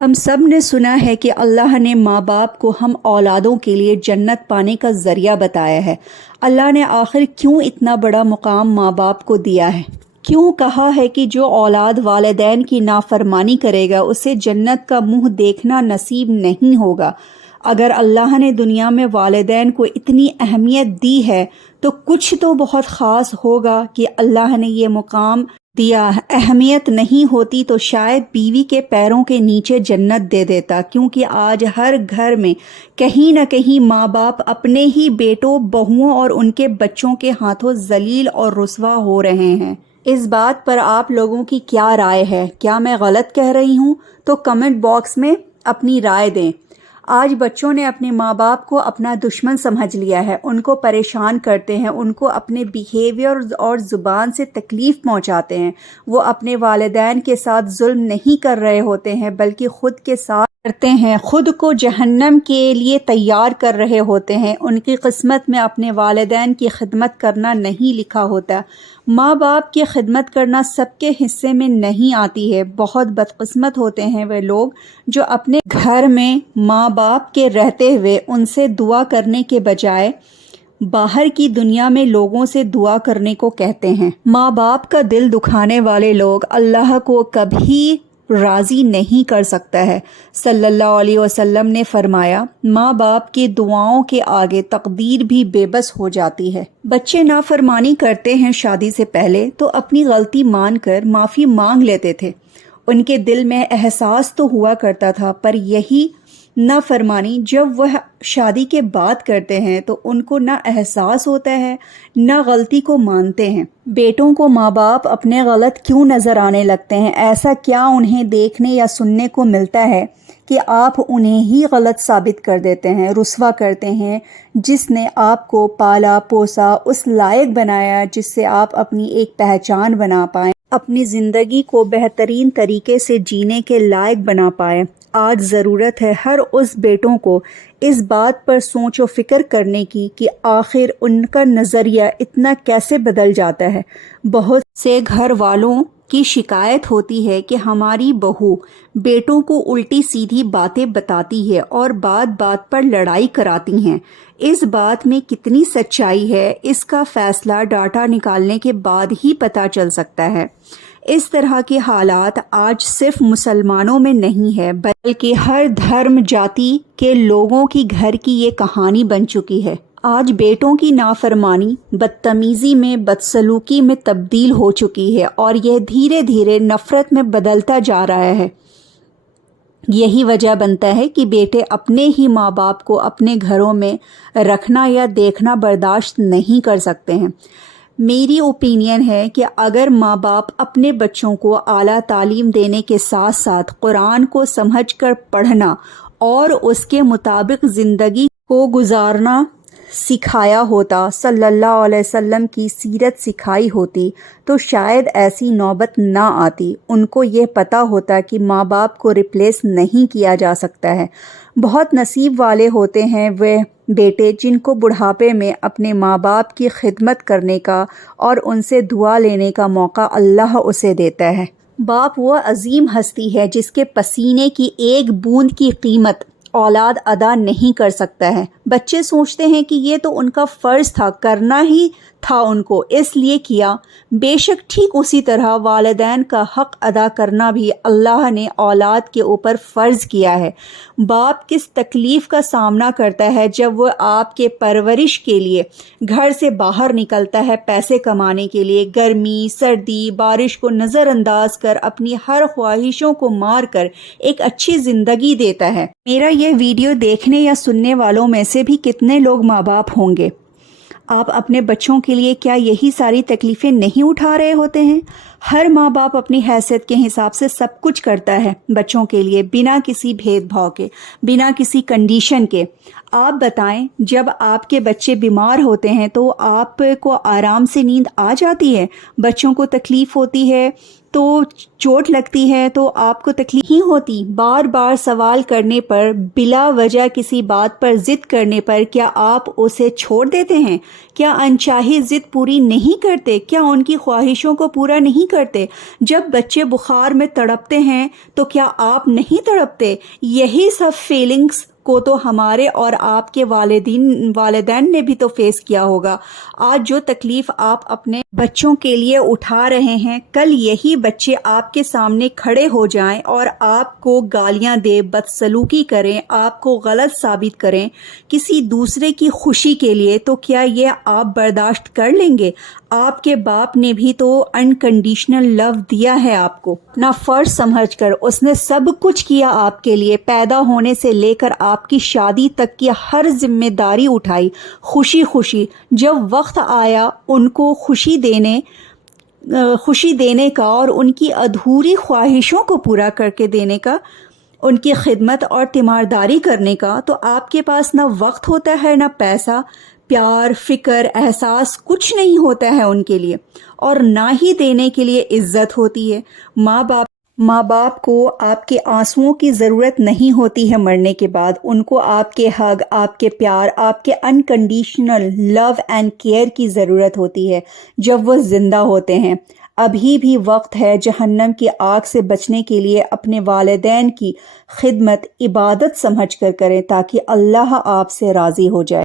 ہم سب نے سنا ہے کہ اللہ نے ماں باپ کو ہم اولادوں کے لیے جنت پانے کا ذریعہ بتایا ہے۔ اللہ نے آخر کیوں اتنا بڑا مقام ماں باپ کو دیا ہے؟ کیوں کہا ہے کہ جو اولاد والدین کی نافرمانی کرے گا اسے جنت کا منہ دیکھنا نصیب نہیں ہوگا؟ اگر اللہ نے دنیا میں والدین کو اتنی اہمیت دی ہے تو کچھ تو بہت خاص ہوگا کہ اللہ نے یہ مقام دیا۔ اہمیت نہیں ہوتی تو شاید بیوی کے پیروں کے نیچے جنت دے دیتا، کیونکہ آج ہر گھر میں کہیں نہ کہیں ماں باپ اپنے ہی بیٹوں، بہوؤں اور ان کے بچوں کے ہاتھوں ذلیل اور رسوا ہو رہے ہیں۔ اس بات پر آپ لوگوں کی کیا رائے ہے؟ کیا میں غلط کہہ رہی ہوں؟ تو کمنٹ باکس میں اپنی رائے دیں۔ آج بچوں نے اپنے ماں باپ کو اپنا دشمن سمجھ لیا ہے، ان کو پریشان کرتے ہیں، ان کو اپنے بیہیویئر اور زبان سے تکلیف پہنچاتے ہیں۔ وہ اپنے والدین کے ساتھ ظلم نہیں کر رہے ہوتے ہیں بلکہ خود کے ساتھ کرتے ہیں، خود کو جہنم کے لیے تیار کر رہے ہوتے ہیں۔ ان کی قسمت میں اپنے والدین کی خدمت کرنا نہیں لکھا ہوتا۔ ماں باپ کی خدمت کرنا سب کے حصے میں نہیں آتی ہے۔ بہت بدقسمت ہوتے ہیں وہ لوگ جو اپنے گھر میں ماں باپ کے رہتے ہوئے ان سے دعا کرنے کے بجائے باہر کی دنیا میں لوگوں سے دعا کرنے کو کہتے ہیں۔ ماں باپ کا دل دکھانے والے لوگ اللہ کو کبھی راضی نہیں کر سکتا ہے۔ صلی اللہ علیہ وسلم نے فرمایا، ماں باپ کی دعاؤں کے آگے تقدیر بھی بے بس ہو جاتی ہے۔ بچے نافرمانی کرتے ہیں شادی سے پہلے تو اپنی غلطی مان کر معافی مانگ لیتے تھے۔ ان کے دل میں احساس تو ہوا کرتا تھا، پر یہی نافرمانی جب وہ شادی کے بعد کرتے ہیں تو ان کو نہ احساس ہوتا ہے نہ غلطی کو مانتے ہیں۔ بیٹوں کو ماں باپ اپنے غلط کیوں نظر آنے لگتے ہیں؟ ایسا کیا انہیں دیکھنے یا سننے کو ملتا ہے کہ آپ انہیں ہی غلط ثابت کر دیتے ہیں، رسوا کرتے ہیں؟ جس نے آپ کو پالا پوسا، اس لائق بنایا جس سے آپ اپنی ایک پہچان بنا پائیں، اپنی زندگی کو بہترین طریقے سے جینے کے لائق بنا پائیں۔ آج ضرورت ہے ہر اس بیٹوں کو اس بات پر سوچ و فکر کرنے کی کہ آخر ان کا نظریہ اتنا کیسے بدل جاتا ہے۔ بہت سے گھر والوں کی شکایت ہوتی ہے کہ ہماری بہو بیٹوں کو الٹی سیدھی باتیں بتاتی ہے اور بات بات پر لڑائی کراتی ہیں۔ اس بات میں کتنی سچائی ہے، اس کا فیصلہ ڈاٹا نکالنے کے بعد ہی پتہ چل سکتا ہے۔ اس طرح کے حالات آج صرف مسلمانوں میں نہیں ہے بلکہ ہر دھرم جاتی کے لوگوں کی گھر کی یہ کہانی بن چکی ہے۔ آج بیٹوں کی نافرمانی بدتمیزی میں، بدسلوکی میں تبدیل ہو چکی ہے اور یہ دھیرے دھیرے نفرت میں بدلتا جا رہا ہے۔ یہی وجہ بنتا ہے کہ بیٹے اپنے ہی ماں باپ کو اپنے گھروں میں رکھنا یا دیکھنا برداشت نہیں کر سکتے ہیں۔ میری اوپینین ہے کہ اگر ماں باپ اپنے بچوں کو اعلیٰ تعلیم دینے کے ساتھ ساتھ قرآن کو سمجھ کر پڑھنا اور اس کے مطابق زندگی کو گزارنا سکھایا ہوتا، صلی اللہ علیہ وسلم کی سیرت سکھائی ہوتی، تو شاید ایسی نوبت نہ آتی۔ ان کو یہ پتہ ہوتا کہ ماں باپ کو ریپلیس نہیں کیا جا سکتا ہے۔ بہت نصیب والے ہوتے ہیں وہ بیٹے جن کو بڑھاپے میں اپنے ماں باپ کی خدمت کرنے کا اور ان سے دعا لینے کا موقع اللہ اسے دیتا ہے۔ باپ وہ عظیم ہستی ہے جس کے پسینے کی ایک بوند کی قیمت اولاد ادا نہیں کر سکتا ہے۔ بچے سوچتے ہیں کہ یہ تو ان کا فرض تھا، کرنا ہی تھا ان کو، اس لیے کیا۔ بے شک ٹھیک اسی طرح والدین کا حق ادا کرنا بھی اللہ نے اولاد کے اوپر فرض کیا ہے۔ باپ کس تکلیف کا سامنا کرتا ہے جب وہ آپ کے پرورش کے لیے گھر سے باہر نکلتا ہے پیسے کمانے کے لیے، گرمی، سردی، بارش کو نظر انداز کر اپنی ہر خواہشوں کو مار کر ایک اچھی زندگی دیتا ہے۔ میرا یہ ویڈیو دیکھنے یا سننے والوں میں سے بھی کتنے لوگ ماں باپ ہوں گے؟ آپ اپنے بچوں کے لیے کیا یہی ساری تکلیفیں نہیں اٹھا رہے ہوتے ہیں؟ ہر ماں باپ اپنی حیثیت کے حساب سے سب کچھ کرتا ہے بچوں کے لیے، بنا کسی بھید بھاؤ کے، بنا کسی کنڈیشن کے۔ آپ بتائیں، جب آپ کے بچے بیمار ہوتے ہیں تو آپ کو آرام سے نیند آ جاتی ہے؟ بچوں کو تکلیف ہوتی ہے تو چوٹ لگتی ہے تو آپ کو تکلیف نہیں ہوتی؟ بار بار سوال کرنے پر، بلا وجہ کسی بات پر ضد کرنے پر کیا آپ اسے چھوڑ دیتے ہیں؟ کیا انچاہی ضد پوری نہیں کرتے؟ کیا ان کی خواہشوں کو پورا نہیں کرتے؟ جب بچے بخار میں تڑپتے ہیں تو کیا آپ نہیں تڑپتے؟ یہی سب فیلنگز کو تو ہمارے اور آپ کے والدین نے بھی تو فیس کیا ہوگا۔ آج جو تکلیف آپ اپنے بچوں کے لیے اٹھا رہے ہیں، کل یہی بچے آپ کے سامنے کھڑے ہو جائیں اور آپ کو گالیاں دے، بدسلوکی کریں، آپ کو غلط ثابت کریں کسی دوسرے کی خوشی کے لیے، تو کیا یہ آپ برداشت کر لیں گے؟ آپ کے باپ نے بھی تو انکنڈیشنل لو دیا ہے آپ کو، اپنا فرض سمجھ کر اس نے سب کچھ کیا آپ کے لیے، پیدا ہونے سے لے کر آپ کی شادی تک کی ہر ذمہ داری اٹھائی خوشی خوشی۔ جب وقت آیا ان کو خوشی دینے کا اور ان کی ادھوری خواہشوں کو پورا کر کے دینے کا، ان کی خدمت اور تیمارداری کرنے کا، تو آپ کے پاس نہ وقت ہوتا ہے، نہ پیسہ، پیار، فکر، احساس کچھ نہیں ہوتا ہے ان کے لیے، اور نہ ہی دینے کے لیے عزت ہوتی ہے۔ ماں باپ کو آپ کے آنسوؤں کی ضرورت نہیں ہوتی ہے مرنے کے بعد، ان کو آپ کے حگ، آپ کے پیار، آپ کے انکنڈیشنل لو اینڈ کیئر کی ضرورت ہوتی ہے جب وہ زندہ ہوتے ہیں۔ ابھی بھی وقت ہے، جہنم کی آگ سے بچنے کے لیے اپنے والدین کی خدمت عبادت سمجھ کر کریں تاکہ اللہ آپ سے راضی ہو جائے۔